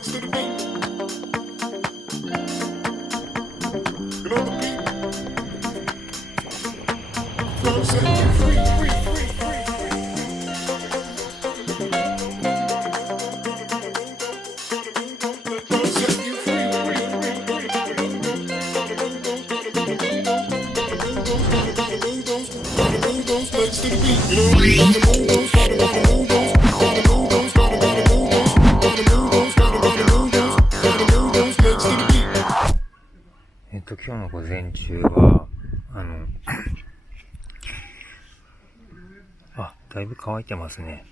legs to the beat. And on the beat. God set you free, free, free, free, free. God set you free, free, free, move those legs to the beat. You know, gotta move those, gotta move those, gotta move those, gotta move those, gotta move those, gotta move those, gotta move those legs to the beat. 今日の午前中は、だいぶ乾いてますね。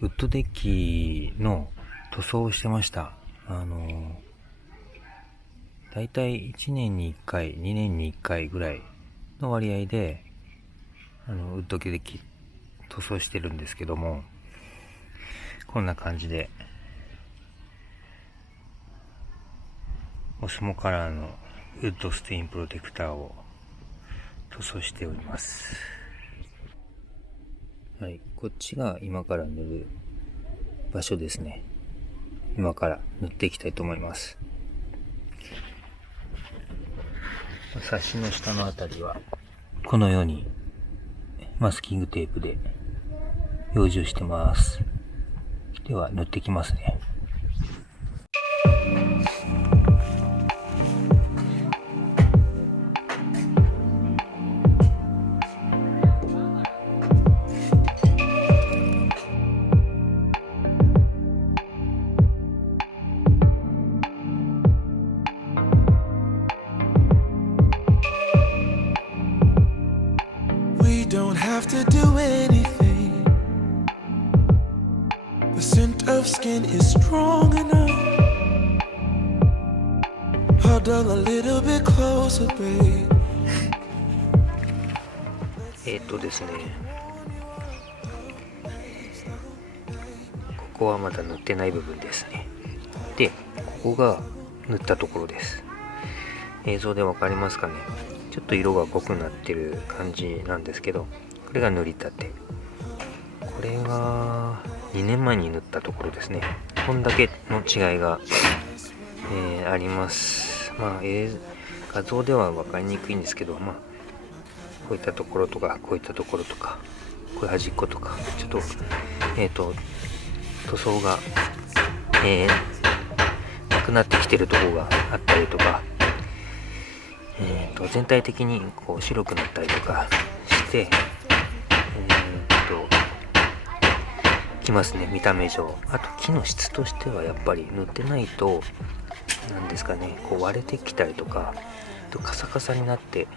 ウッドデッキの塗装をしてました。だいたい1年に1回、2年に1回ぐらいの割合で、ウッドデッキ塗装してるんですけども、こんな感じで、オスモカラーのウッドステインプロテクターを塗装しております。はい、こっちが今から塗る場所ですね。今から塗っていきたいと思います。サッシの下のあたりはこのようにマスキングテープで養生してます。では塗っていきますね。We don't have to do anything. The scent of skin is strong enough. Huddle a little bit closer, babe. ですね、ここはまだ塗ってない部分ですね。で、ここが塗ったところです。映像でわかりますかね。ちょっと色が濃くなってる感じなんですけど、これが塗りたて。これが2年前に塗ったところですね。こんだけの違いが、あります。画像では分かりにくいんですけど、こういったところとか、こういったところとか、こういう端っことか、ちょっと、塗装が、なくなってきてるところがあったりとか、全体的にこう白くなったりとかして、きますね、見た目上。あと木の質としてはやっぱり塗ってないと、なんですかね、こう割れてきたりとか、カサカサになって、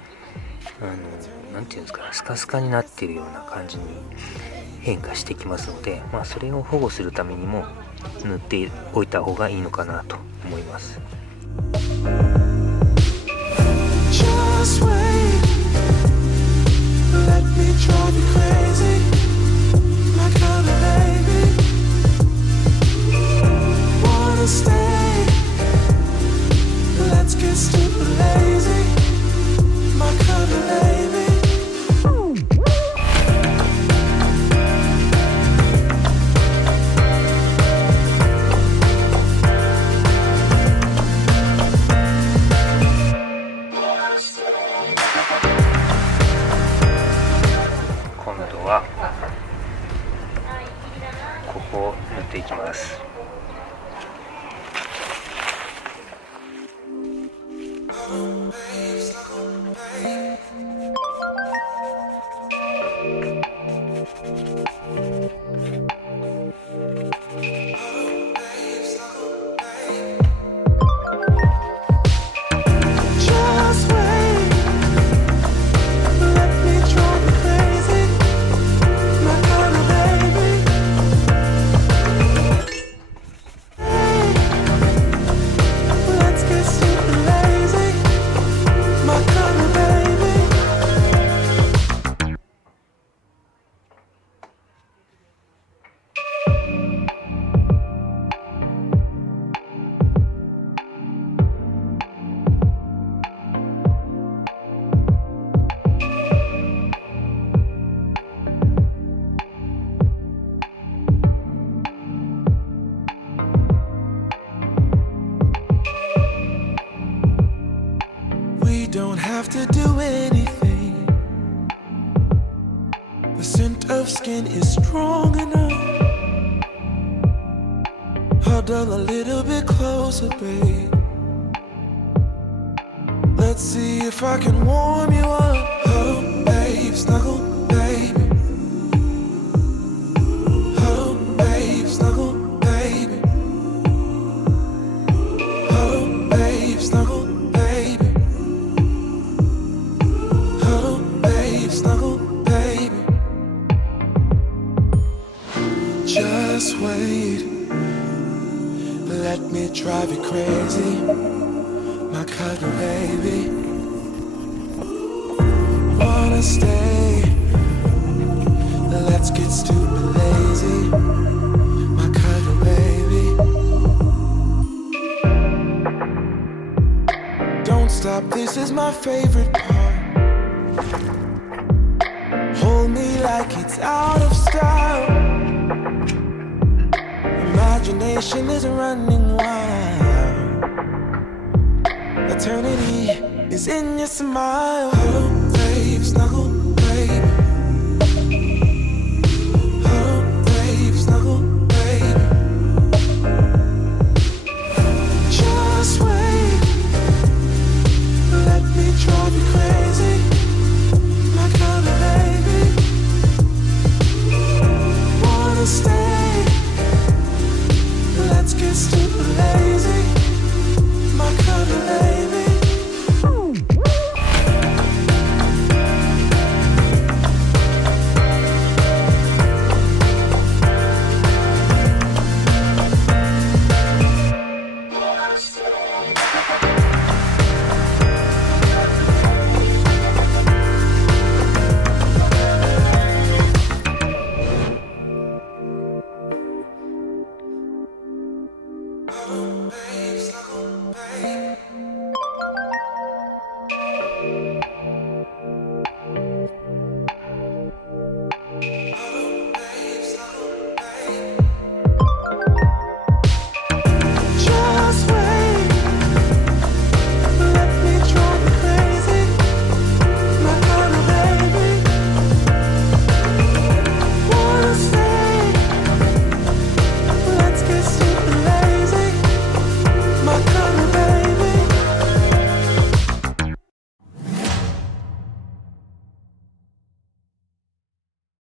なんていうんですか、スカスカになっているような感じに変化してきますので、それを保護するためにも塗っておいた方がいいのかなと思います。Just wait. Let me drive you crazy. My kind of baby. Wanna stay. Let's get stupid lazy. My kind of baby. The scent of skin is strong enough. Huddle a little bit closer, babe. Let's see if I can warm you up. Oh, babe, snuggle, baby. Oh, babe, snuggle, baby. Oh, babe, snuggle, baby. Oh, babe, snuggle, baby. Just wait. Let me drive you crazy, my cuddle baby. Wanna stay? Let's get stupid lazy, my cuddle baby. Don't stop, this is my favorite part. Hold me like it's out of style. Imagination is running wild. Eternity is in your smile.